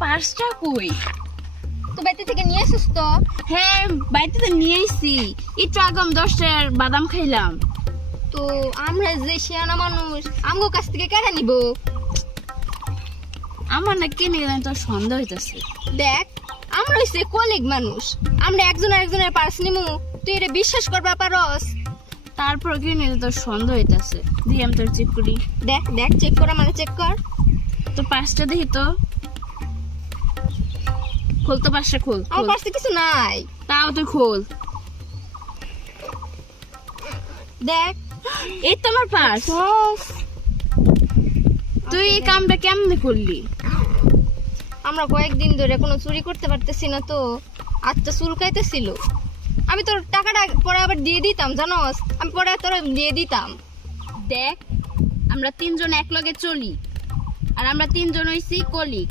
পার্সটা কই? তো বাড়িতে থেকে নিয়ে আসিস তো। হ্যাঁ, বাড়িতে তো নিয়ে আইছি। একটু আগে আমি 10 টাকার বাদাম খাইলাম। তো আমরা যে শিয়ানা মানুষ আমগো কাছ থেকে কেড়ে নিব। আমার না কিনে গেলেন তো সন্দেহ হইতেছে। দেখ, আমরা হইছে কলিগ মানুষ, আমরা একজন আরেকজনের পার্স নিমু, তুই এটা বিশ্বাস করবা পারস? তারপর কিনে তো সন্দেহ হইতেছে। দিয়ে আমি তোর চেক করি। দেখ দেখ, চেক কর, মানে চেক কর। তোর পার্সটা দেখি তো। খোল তো, পার্সটা খোল। আমার পার্সে কিছু নাই। তাও তুই খোল। দেখ, এই তো আমার পার্স। সস। তুই এই কামটা কেমনে করলি? আমরা কয়েকদিন ধরে কোনো চুরি করতে পারতেছি না তো, আচ্ছা চুলকাইতেছিল। আমি তোর টাকাটা পরে আবার দিয়ে দিতাম, জানোস, আমি পরে তোর দিয়ে দিতাম। দেখ, আমরা 3 জন এক লগে চলি, আর আমরা 3 জন হইছি কলিগ।